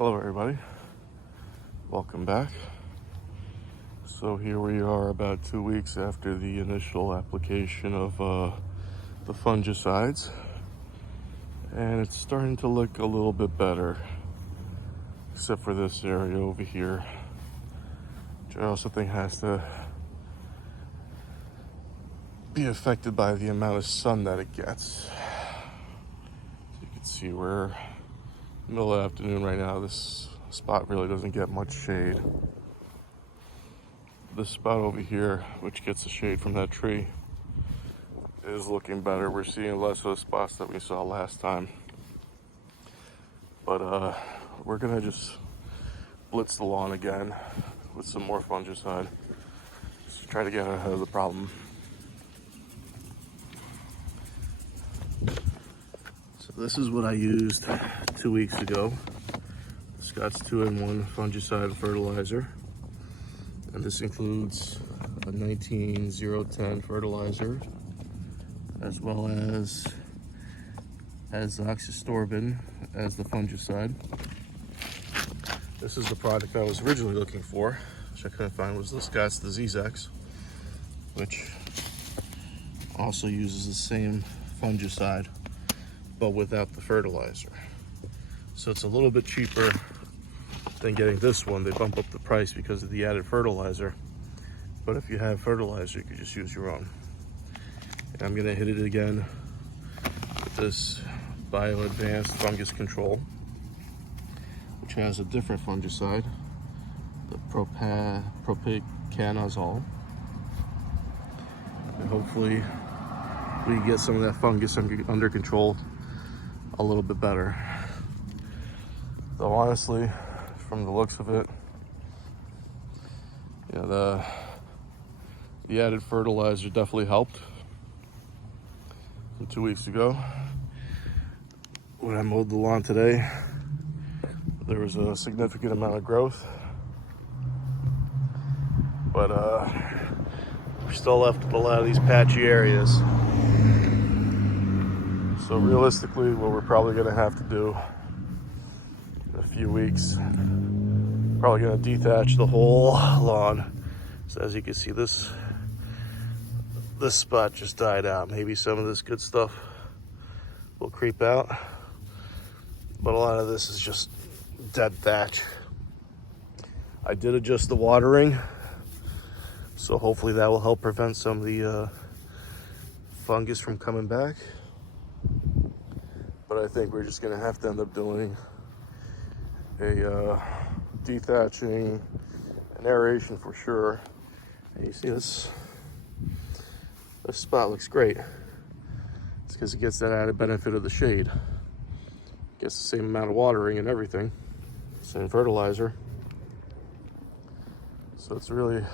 Hello everybody, welcome back. So here we are about 2 weeks after the initial application of the fungicides, and it's starting to look a little bit better, except for this area over here, which I also think has to be affected by the amount of sun that it gets. You can see we're middle of the afternoon right now. This spot really doesn't get much shade. This spot over here, which gets the shade from that tree, is looking better. We're seeing less of the spots that we saw last time. But we're gonna just blitz the lawn again with some more fungicide to try to get ahead of the problem. So this is what I used 2 weeks ago. Scott's 2-in-1 fungicide fertilizer. And this includes a 19-010 fertilizer, as well as oxystorbin as the fungicide. This is the product I was originally looking for, which I couldn't find, was the Scott's Disease X, which also uses the same fungicide, but without the fertilizer. So it's a little bit cheaper than getting this one. They bump up the price because of the added fertilizer. But if you have fertilizer, you can just use your own. And I'm gonna hit it again with this Bio Advanced Fungus Control, which has a different fungicide, the propiconazole. And hopefully we can get some of that fungus under control a little bit better. Though honestly, from the looks of it, the added fertilizer definitely helped. From 2 weeks ago, when I mowed the lawn today, there was a significant amount of growth, but we're still left with a lot of these patchy areas. So realistically, what we're probably going to have to do in a few weeks, probably going to dethatch the whole lawn. So as you can see, this spot just died out. Maybe some of this good stuff will creep out, but a lot of this is just dead thatch. I did adjust the watering, so hopefully that will help prevent some of the fungus from coming back. But I think we're just going to have to end up doing a dethatching and aeration for sure. And you see this spot looks great. It's because it gets that added benefit of the shade. It gets the same amount of watering and everything, same fertilizer. So it's really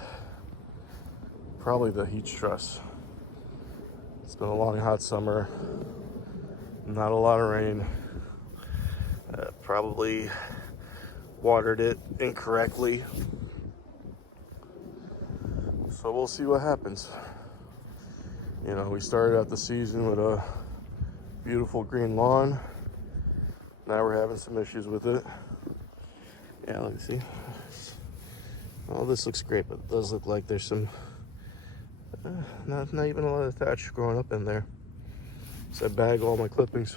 probably the heat stress. It's been a long hot summer, not a lot of rain. Probably watered it incorrectly. So we'll see what happens. We started out the season with a beautiful green lawn. Now we're having some issues with it. Yeah, let me see. Oh, this looks great, but it does look like there's some, not even a lot of thatch growing up in there. So I bag all my clippings.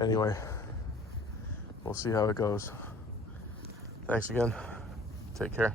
Anyway, we'll see how it goes. Thanks again. Take care.